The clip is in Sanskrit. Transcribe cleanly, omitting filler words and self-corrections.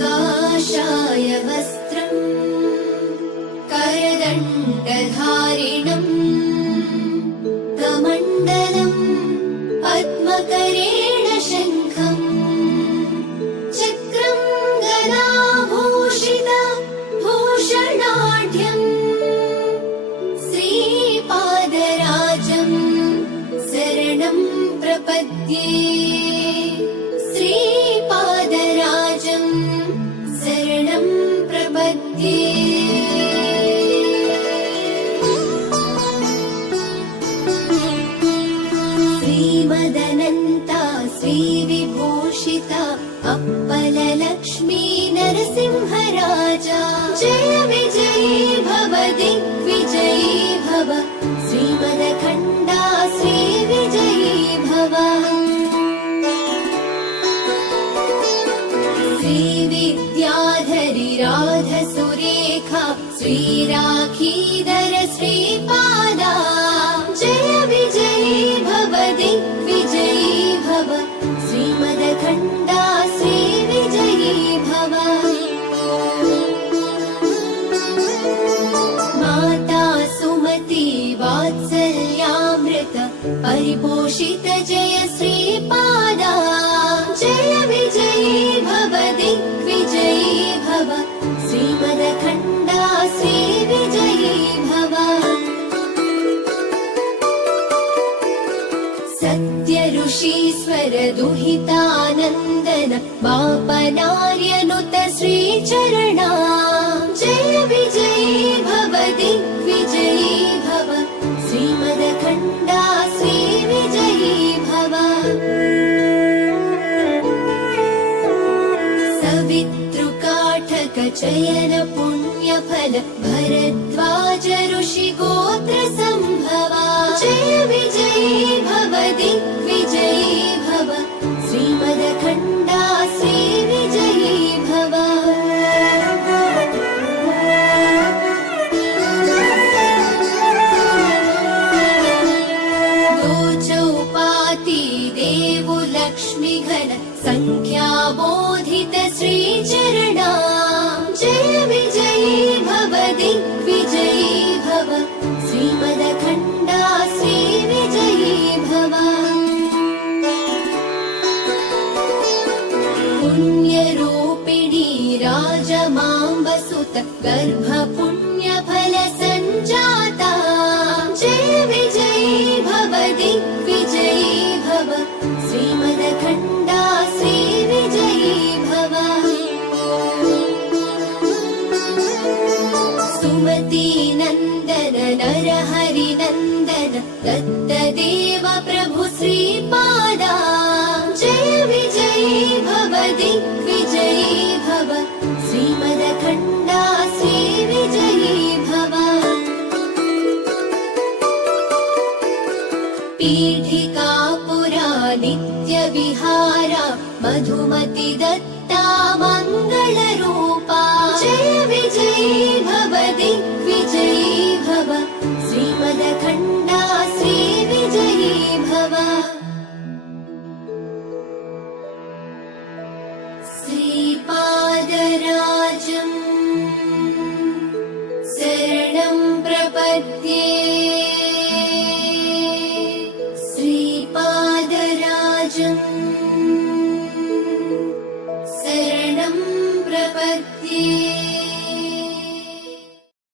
काषाय वस्त्रम् करदण्डधारिणम् कमण्डलम् पद्मकरेण शङ्खम् चक्रम् गदाभूषित भूषणाढ्यम् श्रीपादराजम् शरणम् प्रपद्ये श्रीपादराजम् शरणम् प्रपद्ये श्रीमदनन्ता श्रीविभूषिता अप्पललक्ष्मी नरसिंहराजा जय विजयी भव दिग्विजयी भव श्रीमदखण्डा श्रीविजयी भव श्रीविद्याधरी राधसुरेखा श्रीराखीधर श्रीपादा जय विजयी भव दिग्विजयी भव श्रीमदखण्डा श्रीविजयी भव माता सुमती वात्सल्यामृत परिपोषित जय श्रीपादा जय विजयी भव दिग्विजयी भव श्रीमदखण्डा श्रीविजयी भव सत्य ऋषीश्वर दुहितानन्दन बापनार्यनुत श्रीचरणा जय विजयी भव दिग्विजयी भव श्रीमदखण्डा श्रीविजयी भव सवितृकाठक चयन पुण्यफल भरद्वाज ऋषि गोत्र सम्भवा जय विजयी भव दिग्विजयी भव श्रीमदखण्डा श्रीविजयी भव चौपाती देवु लक्ष्मी घन संख्याबोधित श्रीचरणा जय विजयी भव दिग्विजयी भव श्रीमदखण्डा श्रीविजयी भव पुण्यरूपिणी राजमाम्बसुत गर्भ पुण्यफल सञ्जाता जय विजयी भव दिग्विजयी भव श्रीमदखण्डा श्रीविजयी भव सुमती नन्दन नरहरि नन्दन दत्तदेव प्रभु श्रीपादा जय विजयी भव दिग्विजयी भव श्रीमदखण्डा श्रीविजयी भव पीठिकापुरा नित्यविहारा मधुमति दत्ता मङ्गलरूपा जय विजयी भव दिग्विजयी भव श्रीमदखण्डा श्रीविजयी भव श्रीपादराजम् शरणम् प्रपद्ये श्रीपादराजम् शरणम् प्रपद्ये।